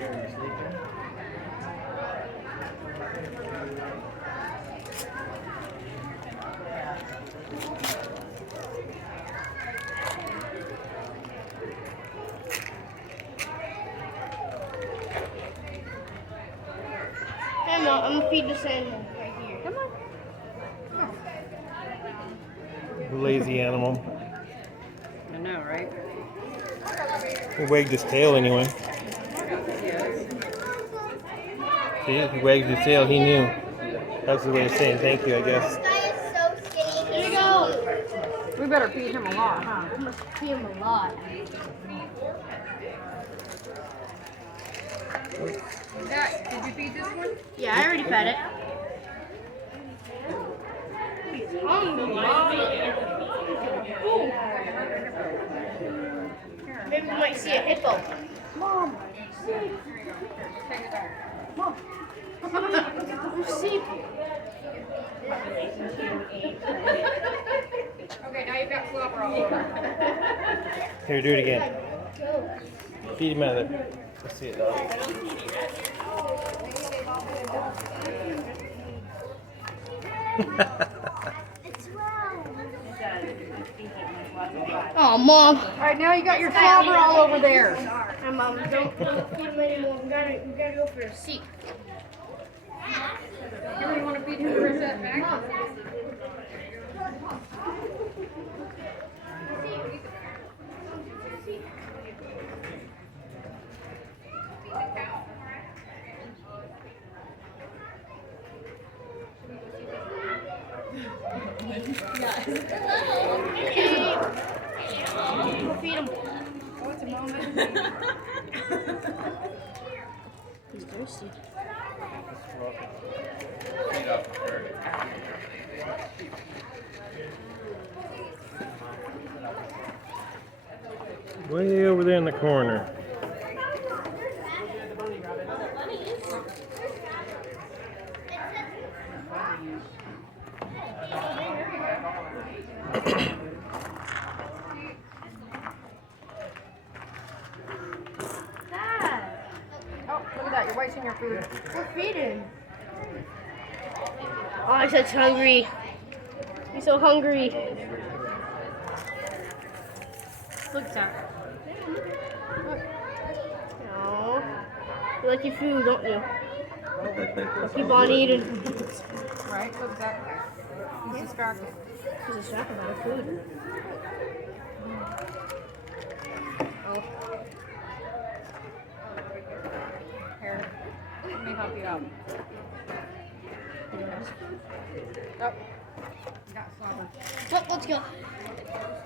Hey, Mom, I'm gonna feed this animal right here. Come on. Lazy animal. I know, right? He wagged his tail anyway. See, if he wagged his tail, he knew. That's the way of saying thank you, I guess. This guy is so skinny. Here we go. We better feed him a lot, huh? I must feed him a lot. Did you feed this one? Yeah, I already fed it. He's hungry. Maybe we might see a hippo. Mom, Mom. Who's sheep? Okay, now you've got slobber all over. Here, do it again. Feed him out of there. Let's see it, dog. Oh, Mom. All right, now you got your slobber all over there. Hey, Mom, don't feed him anymore. We gotta go for a seat. You really want to feed him the rest of that bag? Go feed him. What's a moment? He's thirsty. Way over there in the corner. Oh, look at that. You're wasting your food. We're feeding. Oh, he's such hungry. He's so hungry. Look at that. No. You like your food, don't you? Keep on eating. Right? Look at that. He's distracted. He's distracted by the food. Oh. Here. Let me help you out. Oh. You got slobber. Let's go.